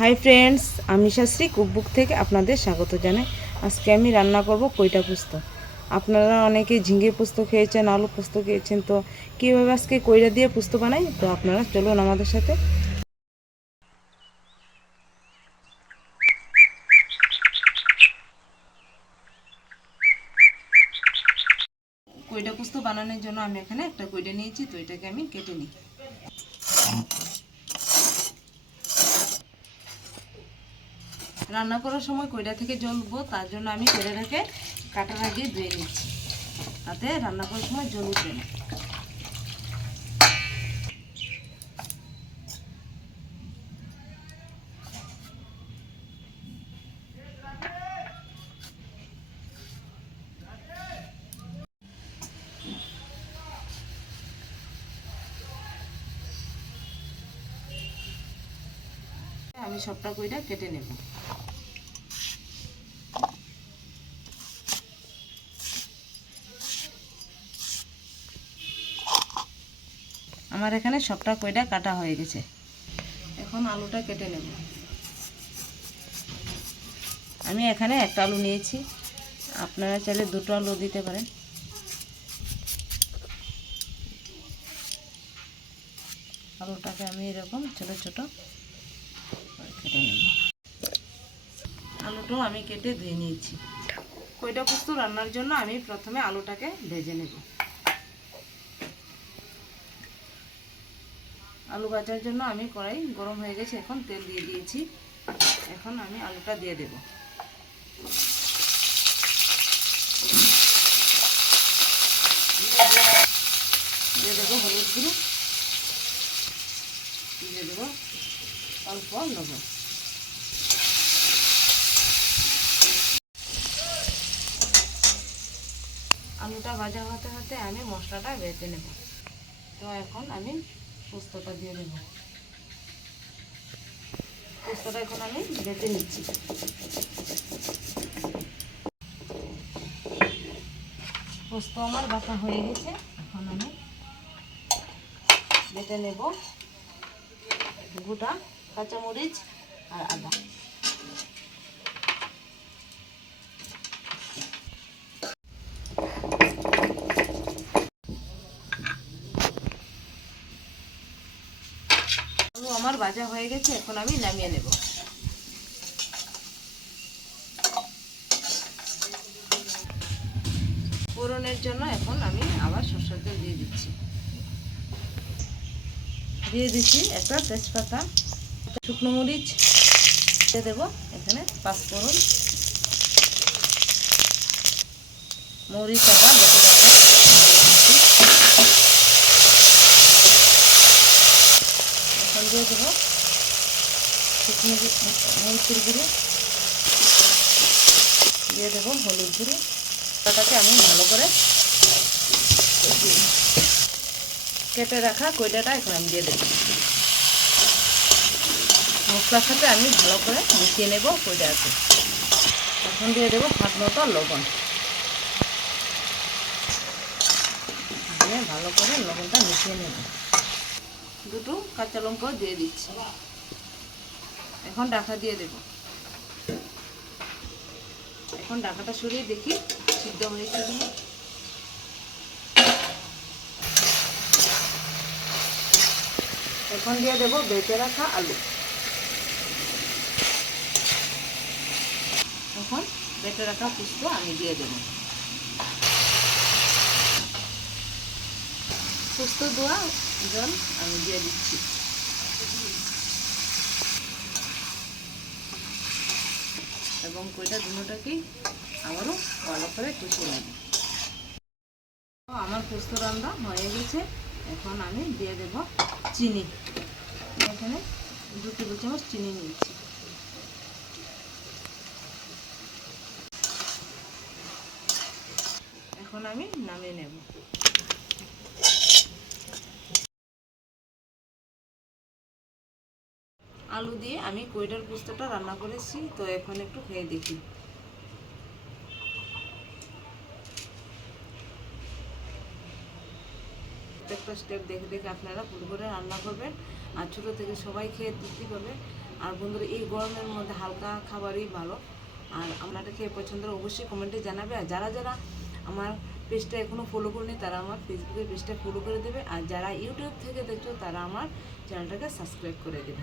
Hi friends, আমি Shastri cookbook থেকে আপনাদের স্বাগত জানাই। আজকে আমি রান্না করব কইটা পোস্ত। আপনারা অনেকে ঝিঙে পোস্ত খেয়েছেন, আলু পোস্ত খেয়েছেন, তো কীভাবে আজকে কইটা দিয়ে পোস্ত বানাই, তো আপনারা চলুন আমাদের সাথে। কইটা পোস্ত বানানোর জন্য আমি এখানে একটা কইটা নিয়েছি, তো এটাকে আমি কেটে নিই। রান্না করার সময় কইটা থেকে জল উঠবো, তার জন্য আমি কইটাটাকে কাটার আগে ধুয়ে নিচ্ছি, তাতে রান্না করার সময় জল উঠবে না। আমি সবটা কইটা কেটে নেব। আমার এখানে সবটা কইটা কাটা হয়ে গেছে। এখন আলুটা কেটে নেব। আমি এখানে একটা আলু নিয়েছি, আপনারা চাইলে দুটো আলু দিতে পারেন। আলুটাকে আমি এরকম ছোট ছোট কেটে নেব। আলুটাও আমি কেটে ধুয়ে নিয়েছি। কইটা পোস্ত রান্নার জন্য আমি প্রথমে আলুটাকে ভেজে নেব। আলু ভাজার জন্য আমি কড়াই গরম হয়ে গেছে, এখন তেল দিয়ে দিয়েছি। এখন আমি আলুটা দিয়ে দেব। দিয়ে দেবো হলুদ গুঁড়ো, দিয়ে দেবো অল্প লবণ। আলুটা ভাজা হতে হতে আমি মশলাটা বেটে নেব। তো এখন আমি পোস্তটা দিয়ে দেব। পোস্তটা এখন আমি বেটে নিচ্ছি। পোস্ত আমার বাটা হয়ে গেছে, এখন আমি বেটে নেব গোটা কাঁচামরিচ আর আদা। আলু আমার ভাজা হয়ে গেছে, এখন আমি নামিয়ে নেব। ফোড়নের জন্য এখন আমি আবার সরষের তেল দিয়ে দিচ্ছি। দিয়ে দিচ্ছি একটা তেজপাতা, শুকনো মরিচ দিয়ে দেবো। এখানে পাঁচফোড়ন, মরিচ আদা বেটে রাখা, এখন দিয়ে দেবো শুকনো মরিচের গুঁড়ো, দিয়ে দেবো হলুদ গুঁড়ো। ওটাকে আমি ভালো করে কেটে রাখা কইটাটা এখন আমি দিয়ে দেবো। মশলার সাথে আমি ভালো করে মিশিয়ে নেব কইটাকে। এখন দিয়ে দেবো স্বাদ মতো লবণ, দিয়ে ভালো করে লবণটা মিশিয়ে নেব। দুটো কাঁচা লঙ্কাও দিয়ে দিচ্ছি। এখন ঢাকা দিয়ে দেব। এখন ঢাকাটা সরিয়ে দেখি সিদ্ধ হয়েছে কিনা। এখন দিয়ে দেব বেটে রাখা আলু। এখন বেটে রাখা পোস্ত আমি দিয়ে দেব। পোস্ত দেওয়া জল আমি দিয়ে দিচ্ছি। এবং কইটা দুটোটাকেই আবারও ভালো করে কষিয়ে নেব। আমার পোস্ত রান্না হয়ে গেছে, এখন আমি দিয়ে দেব চিনি। এখানে 2 টেবিল চামচ চিনি নিয়েছি। এখন আমি নামিয়ে নেব। আলু দিয়ে আমি কইটার পোস্তটা রান্না করেছি, তো এখন একটু খেয়ে দেখি। প্রত্যেকটা স্টেপ দেখে দেখে আপনারা ভুল করে রান্না করবেন, আর ছোটো থেকে সবাই খেয়ে তৃপ্তি পাবে। আর বন্ধুরা এই গরমের মধ্যে হালকা খাবারই ভালো। আর আপনারা খেয়ে পছন্দ অবশ্যই কমেন্টে জানাবে। আর যারা যারা আমার পেজটা এখনও ফলো করেনি তারা আমার ফেসবুকের পেজটা ফলো করে দেবে। আর যারা ইউটিউব থেকে দেখছো তারা আমার চ্যানেলটাকে সাবস্ক্রাইব করে দেবে।